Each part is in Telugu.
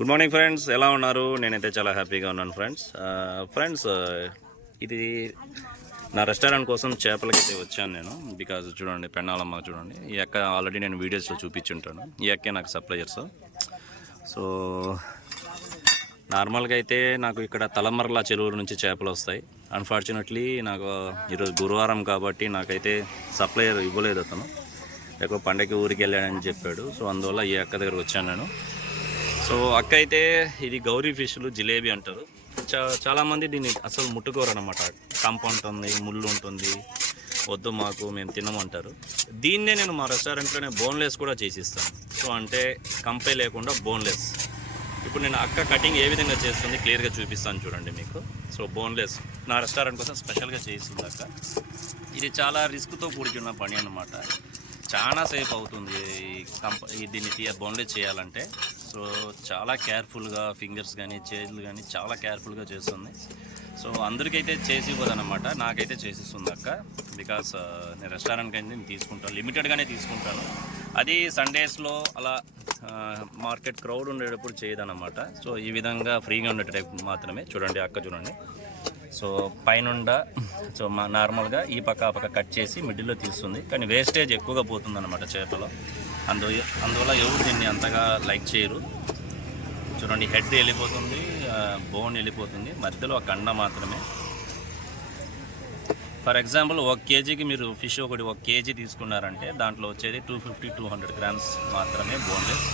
గుడ్ మార్నింగ్ ఫ్రెండ్స్ ఎలా ఉన్నారు? నేనైతే చాలా హ్యాపీగా ఉన్నాను ఫ్రెండ్స్ ఫ్రెండ్స్ ఇది నా రెస్టారెంట్ కోసం చేపలకైతే వచ్చాను నేను. బికాజ్ చూడండి పెన్నాలమ్మ చూడండి. ఈ అక్క ఆల్రెడీ నేను వీడియోస్లో చూపించుంటాను. ఈ అక్కే నాకు సప్లయర్స్ సో నార్మల్గా అయితే నాకు ఇక్కడ తలమర్ల చెరువు నుంచి చేపలు వస్తాయి. అన్ఫార్చునేట్లీ నాకు ఈరోజు గురువారం కాబట్టి నాకైతే సప్లయర్ ఇవ్వలేదు అతను. ఎక్కువ పండగకి ఊరికి వెళ్ళాడని చెప్పాడు. సో అందువల్ల ఈ అక్క దగ్గర వచ్చాను నేను. సో అక్క అయితే ఇది గౌరీ ఫిష్లు జిలేబీ అంటారు. చా చాలామంది దీన్ని అసలు ముట్టుకోరు అనమాట కంప ఉంటుంది ముళ్ళు ఉంటుంది వద్దు మాకు మేము తినమంటారు దీన్నే నేను మా రెస్టారెంట్లోనే బోన్లెస్ కూడా చేసిస్తాను. సో అంటే కంపే లేకుండా బోన్లెస్. ఇప్పుడు నేను అక్క కటింగ్ ఏ విధంగా చేస్తుంది క్లియర్గా చూపిస్తాను చూడండి మీకు. So boneless. నా రెస్టారెంట్ కోసం స్పెషల్గా చేస్తుంది అక్క. ఇది చాలా రిస్క్తో కూడుకున్న పని అనమాట చాలా సేపు అవుతుంది ఈ కంప దీన్ని తీయ బోన్లెస్ చేయాలంటే. సో చాలా కేర్ఫుల్గా ఫింగర్స్ కానీ చేతులు కానీ చాలా కేర్ఫుల్గా చేస్తుంది. సో అందరికైతే చేసి ఇవ్వదన్నమాట. నాకైతే చేసిస్తుంది అక్క. బికాస్ నేను రెస్టారెంట్కి అయితే నేను తీసుకుంటాను. లిమిటెడ్గానే తీసుకుంటాను. అది సండేస్లో అలా మార్కెట్ క్రౌడ్ ఉండేటప్పుడు చేయదన్నమాట. సో ఈ విధంగా ఫ్రీగా ఉండే టైప్ మాత్రమే చూడండి అక్క చూడండి. సో పైనుండ సో మా నార్మల్గా ఈ పక్క ఆ పక్క కట్ చేసి మిడిల్లో తీస్తుంది. కానీ వేస్టేజ్ ఎక్కువగా పోతుంది అనమాట చేపలో. అందు అందువల్ల ఎవరు దీన్ని అంతగా లైక్ చేయరు. చూడండి హెడ్ వెళ్ళిపోతుంది బోన్ వెళ్ళిపోతుంది. మధ్యలో ఒక కండ మాత్రమే. ఫర్ ఎగ్జాంపుల్ ఒక కేజీకి మీరు ఫిష్ ఒకటి ఒక కేజీ తీసుకున్నారంటే దాంట్లో వచ్చేది two fifty two hundred grams మాత్రమే బోన్లెస్.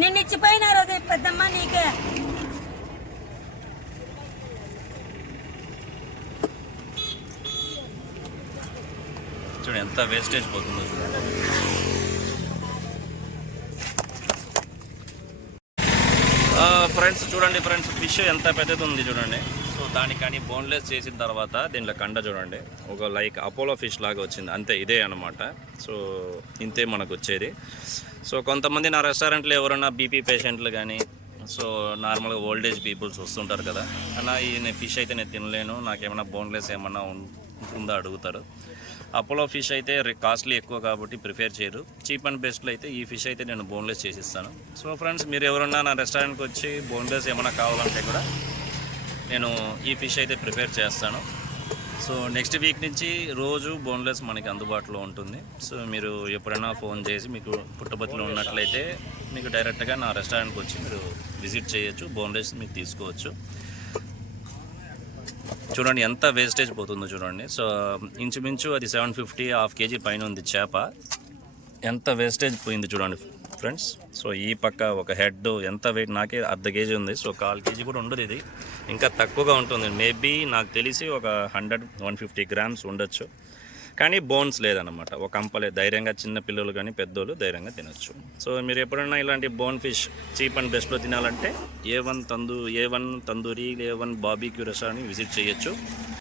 నిన్ను ఇచ్చిపోయినారు అది పెద్దమ్మ నీకే. చూడండి ఎంత వేస్టేజ్ పోతుందో చూడండి ఫ్రెండ్స్ చూడండి ఫ్రెండ్స్ ఫిష్ ఎంత పెద్దది ఉంది చూడండి. సో దానికి కానీ బోన్లెస్ చేసిన తర్వాత దీంట్లో కండ చూడండి. ఒక లైక్ అపోలో ఫిష్ లాగా వచ్చింది. అంతే ఇదే అనమాట సో ఇంతే మనకు వచ్చేది. సో కొంతమంది నా రెస్టారెంట్లో ఎవరైనా బీపీ పేషెంట్లు కానీ సో నార్మల్గా ఓల్డేజ్ పీపుల్స్ వస్తుంటారు కదా. అలా ఈ నేను ఫిష్ అయితే నేను తినలేను. నాకేమైనా బోన్లెస్ ఏమన్నా ఉందా అడుగుతారు. అపోలో ఫిష్ అయితే కాస్ట్లీ ఎక్కువ కాబట్టి ప్రిఫేర్ చేయరు. చీప్ అండ్ బెస్ట్లో అయితే ఈ ఫిష్ అయితే నేను బోన్లెస్ చేసిస్తాను. సో ఫ్రెండ్స్ మీరు ఎవరన్నా నా రెస్టారెంట్కి వచ్చి బోన్లెస్ ఏమైనా కావాలంటే కూడా నేను ఈ ఫిష్ అయితే ప్రిపేర్ చేస్తాను. సో నెక్స్ట్ వీక్ నుంచి రోజు బోన్లెస్ మనకి అందుబాటులో ఉంటుంది. సో మీరు ఎప్పుడైనా ఫోన్ చేసి మీకు పుట్టపతిలో ఉన్నట్లయితే మీకు డైరెక్ట్గా నా రెస్టారెంట్కి వచ్చి మీరు విజిట్ చేయొచ్చు బోన్లెస్ మీకు తీసుకోవచ్చు. చూడండి ఎంత వేస్టేజ్ పోతుందో చూడండి. సో ఇంచుమించు అది సెవెన్ ఫిఫ్టీ హాఫ్ కేజీ పైన ఉంది చేప. ఎంత వేస్టేజ్ పోయింది చూడండి ఫ్రెండ్స్ సో ఈ పక్క ఒక హెడ్ ఎంత వెయిట్ నాకే అర్ధ కేజీ ఉంది. సో కాల్ కేజీ కూడా ఉండదు ఇది. ఇంకా తక్కువగా ఉంటుంది. మేబీ నాకు తెలిసి ఒక హండ్రెడ్ వన్ ఫిఫ్టీ గ్రామ్స్ ఉండొచ్చు. కానీ బోన్స్ లేదన్నమాట. ఒక కంపలే ధైర్యంగా చిన్న పిల్లలు కానీ పెద్దోళ్ళు ధైర్యంగా తినొచ్చు. సో మీరు ఎప్పుడైనా ఇలాంటి బోన్ ఫిష్ చీప్ అండ్ బెస్ట్లో తినాలంటే A one tandoor A one tandoori A one barbecue అని విజిట్ చేయొచ్చు.